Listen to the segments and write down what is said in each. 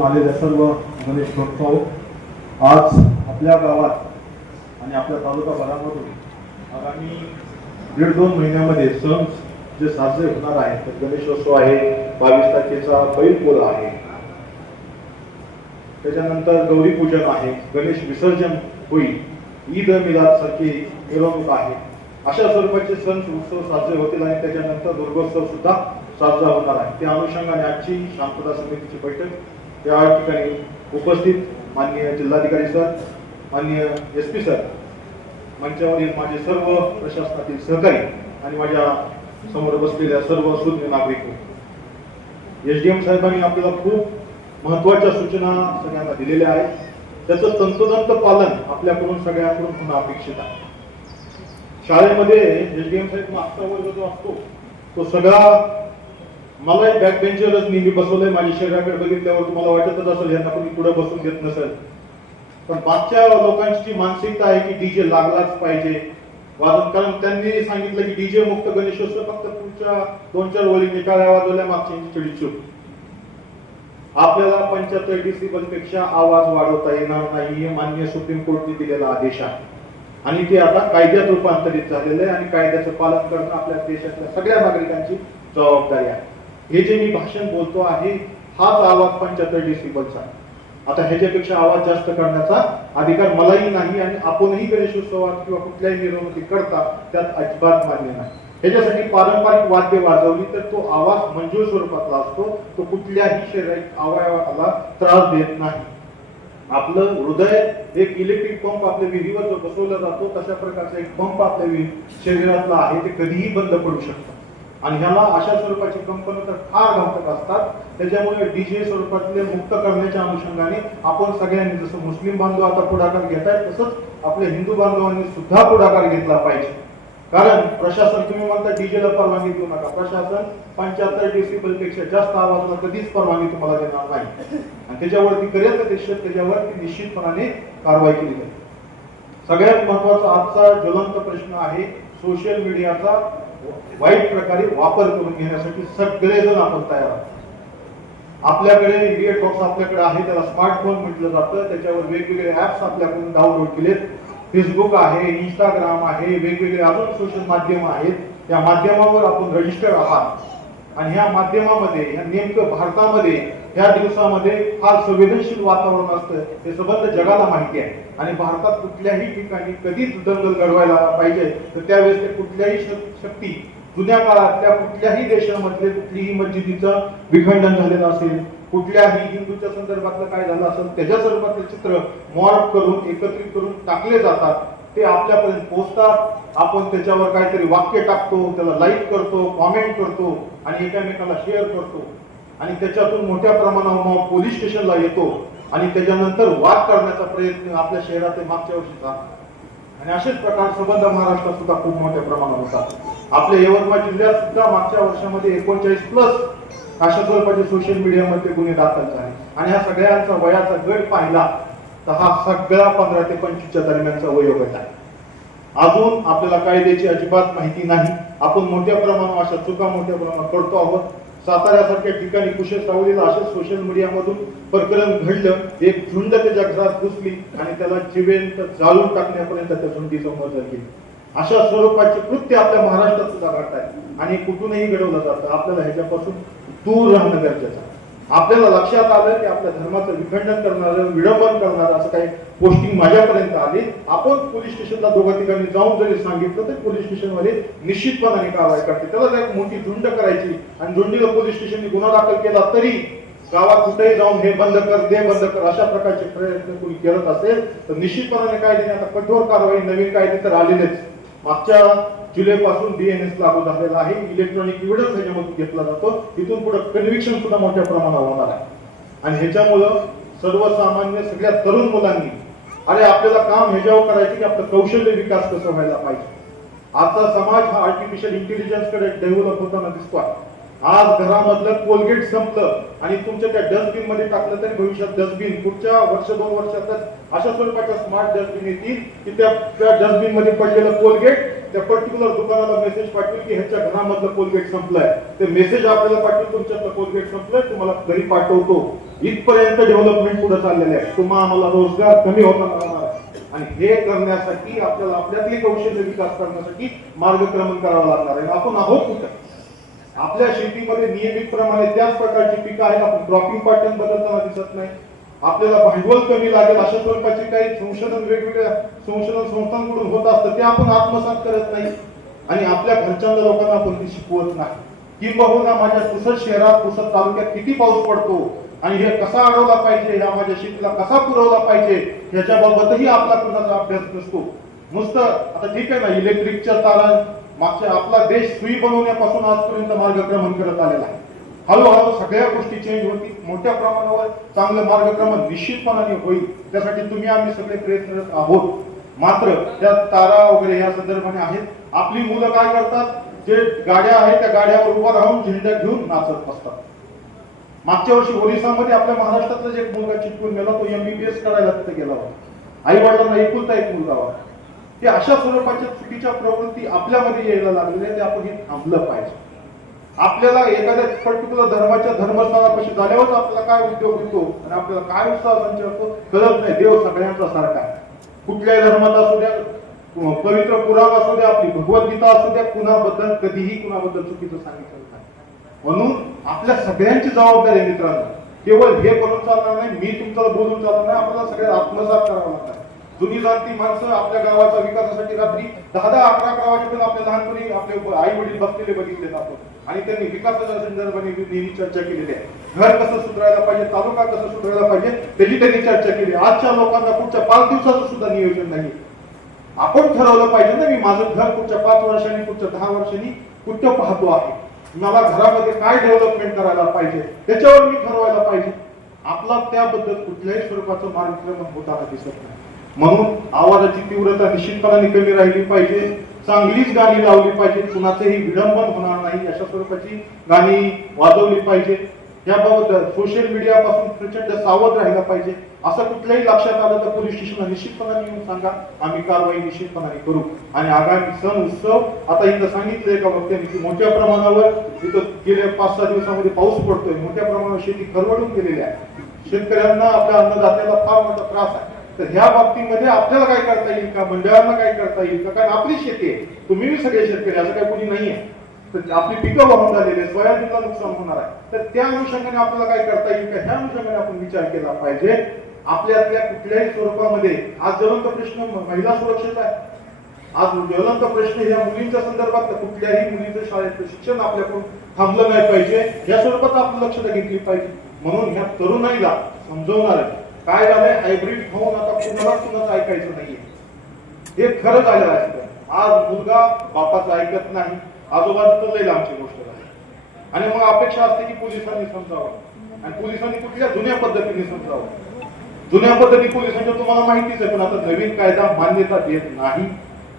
राज्यातून आलेल्या सर्व गणेश भक्ताओ आज आपल्या गावात आणि आपल्या तालुका भरामधून आगामी दीड दोन महिन्यामध्ये सण जे साजरे होणार आहेत तर गणेशोत्सव आहे बावीस तारखेचा बैलपोळा आहे. त्याच्यानंतर गौरी पूजन आहे गणेश विसर्जन होईल ईद मिलाद सारखी मिरवणूक आहे. अशा स्वरूपाचे सण उत्सव साजरे होतील आणि त्याच्यानंतर दुर्गोत्सव सुद्धा साजरा होणार आहे. त्या अनुषंगाने आजची शांतता समितीची बैठक त्या ठिकाणी उपस्थित माननीय जिल्हाधिकारी सर माननीय एस पी सर मंचावरील माझे सर्व प्रशासनातील सहकारी आणि माझ्यासमोर बसलेल्या सर्व सुज्ञ नागरिक. एस डी एम साहेबांनी आपल्याला खूप महत्त्वाच्या सूचना सगळ्यांना दिलेल्या आहेत. त्याचं तंतोतंत पालन आपल्याकडून सगळ्यांकडून पुन्हा अपेक्षित आहे. शाळेमध्ये एस डी एम साहेब मागचा वर्ग जो असतो तो सगळा मला बॅक बेंचवरच नेहमी बसवलंय माझ्या शरीराकडे बघितल्यावर तुम्हाला वाटतच असेल यांना कोणी पुढे बसून घेत नसेल. पण बाकीच्या लोकांची मानसिकता आहे की डीजे लागलाच पाहिजे. वादन कारण त्यांनी सांगितलं की डीजे मुक्त गणेशोत्सव फक्त पुढच्या दोन चार ओळी निकाल्या वाजवल्या मागच्या चिडीचूक आपल्याला पंच्याहत्तर डिसिबलपेक्षा आवाज वाढवता येणार नाही हे मान्य सुप्रीम कोर्टने दिलेला आदेश आहे. आणि ते आता कायद्यात रूपांतरित झालेलं आहे आणि कायद्याचं पालन करणं आपल्या देशातल्या सगळ्या नागरिकांची जबाबदारी आहे. हे जे मी भाषण बोलतो आहे हाच आवाज पंच्याहत्तर डिसिबलचा आता ह्याच्यापेक्षा आवाज जास्त करण्याचा अधिकार मलाही नाही आणि आपणही गणेशोत्सवात किंवा कुठल्याही मिरवणुकी करता त्यात अजिबात मान्य नाही. ह्याच्यासाठी पारंपरिक वाद्य वाजवली तर तो आवाज मंजूर स्वरूपातला असतो तो कुठल्याही शरीरात अवयवाला त्रास देत नाही. आपलं हृदय एक इलेक्ट्रिक पंप आपल्या विहिरीवर जो बसवला जातो तशा प्रकारचा एक पंप आपल्या शरीरातला आहे ते कधीही बंद पडू शकतं. आणि ह्याला अशा स्वरूपाची कंपनी तर फार घातक असतात. त्याच्यामुळे डीजे स्वरूपातले मुक्त करण्याच्या अनुषंगाने आपण सगळ्यांनी जसं मुस्लिम बांधव आता पुढाकार घेत आहेत तसंच आपल्या हिंदू बांधवांनी सुद्धा पुढाकार घेतला पाहिजे. कारण प्रशासन तुम्ही म्हणता डीजेला परवानगी देऊ नका. प्रशासन पंच्याहत्तर डेसिबलपेक्षा जास्त आवाजाला कधीच परवानगी तुम्हाला देणार नाही. आणि त्याच्यावरती करेल तर त्याच्यावरती निश्चितपणाने कारवाई केली जाईल. सगळ्यात महत्त्वाचा आजचा ज्वलंत प्रश्न आहे सोशल मीडियाचा वाईट प्रकारे वापर करून घेण्यासाठी सगळेजण आपण तयार आहोत. आपल्याकडे इडियट बॉक्स आपल्याकडे आहे त्याला स्मार्टफोन म्हटलं जातं. त्याच्यावर वेगवेगळे ऍप्स आपल्याकडून डाउनलोड केलेत. फेसबुक आहे इंस्टाग्राम आहे वेगवेगळे अजून सोशल माध्यम आहेत. त्या माध्यमावर आपण रजिस्टर आहात. आणि ह्या माध्यमामध्ये ह्या नेमकं भारतामध्ये ह्या दिवसामध्ये फार संवेदनशील वातावरण असतं. हे संबंध जगाला माहिती आहे. आणि भारतात कुठल्याही ठिकाणी कधीच दंगल घडवायला पाहिजे तर त्यावेळेस ते कुठल्याही शक्ती जुन्या काळातल्या कुठल्याही देशामध्ये कुठलीही मस्जिदीचं विखंडन झालेलं असेल कुठल्याही हिंदूच्या संदर्भातलं काय झालं असेल त्याच्या स्वरूपातलं चित्र मॉर्फ करून एकत्रित करून टाकले जातात. ते आपल्यापर्यंत पोहोचतात. आपण त्याच्यावर काहीतरी वाक्य टाकतो त्याला लाईक करतो कॉमेंट करतो आणि एकामेकाला शेअर करतो. आणि त्याच्यातून मोठ्या प्रमाणावर मग पोलीस स्टेशनला येतो आणि त्याच्यानंतर वाद करण्याचा प्रयत्न आपल्या शहरात मागच्या वर्षी झाला. आणि असेच प्रकार संबंध महाराष्ट्रात सुद्धा खूप मोठ्या प्रमाणावर होतात. आपल्या यवतमाळ जिल्ह्यात सुद्धा मागच्या वर्षामध्ये एकोणचाळीस प्लस अशा स्वरूपाचे सोशल मीडियामध्ये गुन्हे दाखल झाले. आणि ह्या सगळ्यांचा वयाचा गट पाहिला तर हा सगळा पंधरा ते पंचवीसच्या दरम्यानचा वयोगट आहे. अजून आपल्याला कायद्याची अजिबात माहिती नाही. आपण मोठ्या प्रमाणावर अशा चुका मोठ्या प्रमाणात करतो आहोत. साताऱ्यासारख्या ठिकाणी कुशल सावलीला असं सोशल मीडियामधून प्रकरण घडलं. एक झुंड त्याच्या घरात घुसली आणि त्याला जिवेंत जाळून टाकण्यापर्यंत त्या झुंडीचं मजल केली. अशा स्वरूपाचे कृत्य आपल्या महाराष्ट्रात सुद्धा घडत आहे आणि कुठूनही घडवलं जातं. आपल्याला ह्याच्यापासून दूर राहणं गरजेचं आहे. आपल्याला लक्षात आलं की आपल्या धर्माचं विखंडन करणारं विडंबन करणारं असं काही पोस्टिंग माझ्यापर्यंत आली. आपण पोलीस स्टेशनला दोघं ठिकाणी जाऊन जरी सांगितलं तर पोलीस स्टेशनमध्ये निश्चितपणाने कारवाई करते त्याला एक मोठी झुंड करायची आणि झुंडीला पोलीस स्टेशनने गुन्हा दाखल केला तरी गावात कुठेही जाऊन हे बंद कर ते बंद कर अशा प्रकारचे प्रयत्न कोणी करत असेल तर निश्चितपणाने कायद्याने आता कठोर कारवाई नवीन कायदे तर आलेलेच. मागच्या जुलैपासून डीएनएस लागू झालेला आहे. इलेक्ट्रॉनिक एव्हिडन्स ह्याच्यामधून घेतला जातो. तिथून पुढे कन्व्हिक्शन सुद्धा मोठ्या प्रमाणावर होणार आहे. आणि ह्याच्यामुळं सर्वसामान्य सगळ्या तरुण मुलांनी अरे आपल्याला काम ह्याच्यावर करायचं की आपलं कौशल्य विकास कसं व्हायला पाहिजे? आजचा समाज हा आर्टिफिशियल इंटेलिजन्सकडे डेव्हलप होताना दिसतोय. आज घरामधलं कोलगेट संपलं आणि तुमच्या त्या डस्टबिनमध्ये टाकलं तरी भविष्यात डस्टबिन पुढच्या वर्ष दोन वर्षातच अशा स्वरूपाच्या स्मार्ट डस्टबिन येतील की त्या डस्टबिनमध्ये पडलेलं कोलगेट त्या पर्टिक्युलर दुकानाला मेसेज पाठवेल की ह्याच्या घरामधलं कोलगेट संपलंय. ते मेसेज आपल्याला पाठवेल तुमच्यातलं कोलगेट संपलंय तुम्हाला घरी पाठवतो. इथपर्यंत डेव्हलपमेंट पुढे चाललेले आहे. तुम्हा आम्हाला रोजगार कमी होता राहणार. आणि हे करण्यासाठी आपल्याला आपल्यातली कौशल्य विकास करण्यासाठी मार्गक्रमण करावा लागणार आहे. आपण आहोत कुठं? आपल्या शेतीमध्ये नियमित प्रमाणे त्याच प्रकारची पिकं आहेत आपण क्रॉपिंग पॅटर्न बदलताना दिसत नाही. आपल्याला भांडवल कमी लागेल अशा स्वरूपाची काही संशोधन वेगवेगळ्या संशोधन संस्थांकडून होत असतं ते आपण आत्मसात करत नाही. आणि आपल्या घरच्या लोकांना आपण ती शिकवत नाही. किंबहुना माझ्या पुसद शहरात पुसद तालुक्यात किती पाऊस पडतो आणि हे कसा अडवला पाहिजे या माझ्या शेतीला कसा पुरवला पाहिजे ह्याच्याबाबतही आपला कुणाचा अभ्यास नसतो. नुसतं आता ठीक आहे ना इलेक्ट्रिकच्या तारा मागच्या आपला देश सुई बनवण्यापासून आजपर्यंत मार्गक्रमण करत आलेला आहे. हळूहळू सगळ्या गोष्टी चेंज होतील. मोठ्या प्रमाणावर चांगलं मार्गक्रमण निश्चितपणाने होईल. त्यासाठी तुम्ही आम्ही सगळे प्रयत्नरत आहोत. मात्र त्या तारा वगैरे या संदर्भाने आहेत. आपली मुलं काय करतात? जे गाड्या आहेत त्या गाड्यावर उभं राहून झेंड्या घेऊन नाचत बसतात. मागच्या वर्षी ओरिसामध्ये आपल्या महाराष्ट्रातला जे एक मुलगा चिटकून गेला. तो एमबीबीएस करायला तिथे गेला होता. आई वडिलांना एकुलता एक मुलगा होता. ते अशा स्वरूपाच्या चुकीच्या प्रवृत्ती आपल्यामध्ये यायला लागलेल्या ते आपण हे थांबलं पाहिजे. आपल्याला एखाद्या पर्टिक्युलर धर्माच्या धर्मस्थळापाशी झाल्यावर आपल्याला काय उद्योग होतो आणि आपल्याला काय उत्साह संचार होतो कळत नाही. देव सगळ्यांचा सारखा आहे. कुठल्याही धर्मात असू द्या पवित्र पुराण असू द्या आपली भगवद्गीता असू द्या कुणाबद्दल कधीही कुणाबद्दल चुकीचं सांगितलं नाही. म्हणून आपल्या सगळ्यांची जबाबदारी आहे मित्रांनो. केवळ हे करून चालणार नाही मी तुमचा बोलून चालणार नाही आपल्याला सगळ्या आत्मसात करावं लागणार जुनी जाणती माणसं आपल्या गावाचा विकासासाठी रात्री दहा दहा अकरा अकरा वाजेपर्यंत आपल्या लहानपणी आपले आई वडील बसलेले बघितले आपण आणि त्यांनी विकासाच्या संदर्भाने नेहमी चर्चा केलेली आहे. घर कसं सुधारायला पाहिजे तालुका कसं सुधारायला पाहिजे त्याची त्यांनी चर्चा केली. आजच्या लोकांना पुढच्या पाच दिवसाचं सुद्धा नियोजन नाही. आपण ठरवलं पाहिजे ना मी माझं घर पुढच्या पाच वर्षांनी पुढच्या दहा वर्षांनी कुठं पाहतो आहे? मला घरामध्ये काय डेव्हलपमेंट करायला पाहिजे? त्याच्यावर मी ठरवायला पाहिजे. आपला त्याबद्दल कुठल्याही स्वरूपाचं मार्गक्रमण होताना दिसत नाही. म्हणून आवाजाची तीव्रता निश्चितपणाने कमी राहिली पाहिजे. चांगलीच गाणी लावली पाहिजे कुणाचंही विडंबन होणार नाही अशा स्वरूपाची गाणी वाजवली पाहिजे याबाबत सोशल मीडियापासून प्रचंड सावध राहिला पाहिजे. असं कुठल्याही लक्षात आलं तर पोलीस स्टेशनला निश्चितपणाने येऊन सांगा. आम्ही कारवाई निश्चितपणाने करू. आणि आगामी सण उत्सव आता इथं सांगितलंय का वक्त्यांनी की मोठ्या प्रमाणावर इथं गेल्या पाच सहा दिवसामध्ये पाऊस पडतोय. मोठ्या प्रमाणावर शेती खरवडून गेलेली आहे. शेतकऱ्यांना आपल्या अन्नदात्याला फार मोठा त्रास आहे. तर ह्या बाबतीमध्ये आपल्याला काय करता येईल का? मंडळांना काय करता येईल का? कारण आपली शेती आहे. तुम्ही सगळे शेतकरी असं काही कोणी नाहीये. तर आपली पिकं वाहून झालेली आहे सोयाबीनला नुकसान होणार आहे. तर त्या अनुषंगाने आपल्याला काय करता येईल का? ह्या अनुषंगाने आपण विचार केला पाहिजे. आपल्यातल्या कुठल्याही स्वरूपामध्ये आज ज्वलंत प्रश्न महिला सुरक्षेचा आहे. आज ज्वलंत प्रश्न ह्या मुलींच्या संदर्भात कुठल्याही मुलीचं शाळेचं शिक्षण आपल्याकडून थांबलं नाही पाहिजे. या स्वरूपात आपण लक्षात घेतली पाहिजे. म्हणून ह्या तरुणाईला समजवणार आहे. काय झालंय? हायब्रिड होऊन आता कुणाला कुणाच ऐकायचं नाहीये. हे खरं झालेलं आहे. आज मुलगा बापाचं ऐकत नाही. आजोबाचं लय लांबची गोष्ट झाली. आणि मग अपेक्षा असते की पोलिसांनी समजावं. आणि पोलिसांनी कुठल्या जुन्या पद्धतीने समजावं? जुन्या पद्धती पोलिसांच्या तुम्हाला माहितीच आहे पण आता नवीन कायदा मान्यता देत नाही.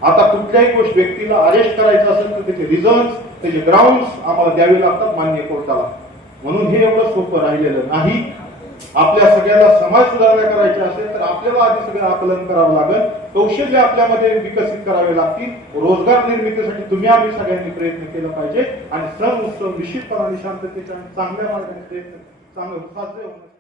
आता कुठल्याही गोष्ट व्यक्तीला अरेस्ट करायचं असेल तर त्याचे रिझन त्याचे ग्राउंड आम्हाला द्यावे लागतात मान्य कोर्टाला. म्हणून हे एवढं सोपं राहिलेलं नाही. आपल्या सगळ्याला समाज सुधारणा करायची असेल तर आपल्याला आधी सगळं आकलन करावं लागेल. कौशल्य आपल्यामध्ये विकसित करावे लागतील. रोजगार निर्मितीसाठी तुम्ही आम्ही सगळ्यांनी प्रयत्न केला पाहिजे. आणि सण उत्सव निश्चितपणाने शांततेच्या चांगल्या मार्गाने प्रयत्न चांगलं साजरे होणार